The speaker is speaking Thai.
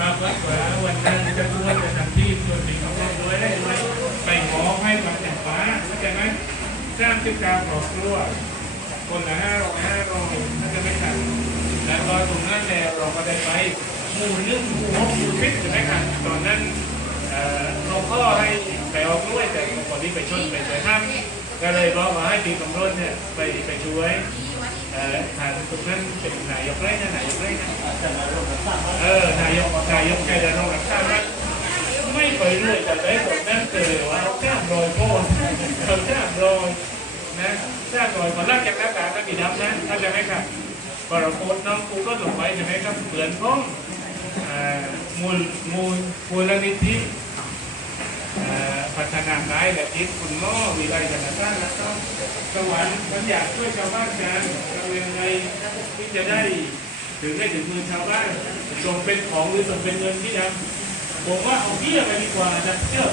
มาวัดวาวันนั้นจะด้วยจะทำที่ส่วนหนึ่งของเราด้วยได้ไหมไปขอให้มาแต่งฟ้าเข้าใจไหมสร้างจิตการปลอบครัวคนละห้าร้อยห้าร้อยน่าจะไม่ขาแล้วก็ตรงนั้นแหละเราก็ได้ไปหมู่นึ่งหมู่หกหมู่ชิดใช่ไหมครับตอนนั้นหลวงพ่อให้ไปออกด้วยแต่ก่อนที่ไปช่วยไปห้วยท่านก็เลยบอกว่าให้ตีกำลังเนี่ยไปไปช่วยเออทางตรงนั้นเป็นนยกเไรนะนายกไรนะเออายกนายกใจจะต้องรักษาไว้ไม่ไปเรื่อยแต่ได้ผลนั่นเจอว่าเราข้ามรอยโคนเราข้ามรอยนะข้ามรอยคนแรกจากหน้าตาก็มีดำนะเข้าใจไหมครับพอเราโพสต์น้องกูก็ลงไปใช่ไหมครับเปลือนพ้องมูลมูลมูลนิธิพัฒนากายและจิตคุณหม้อวิไลธนาคารแล้วก็สวรรค์มันอยากช่วยชาวบ้านกันเรายังไงที่จะได้ ถึงได้ถึงมือชาวบ้านส่งเป็นของหรือส่งเป็นเงินที่ดำผมว่าเอาเบี้ยไปดีกว่าจะเชื่อ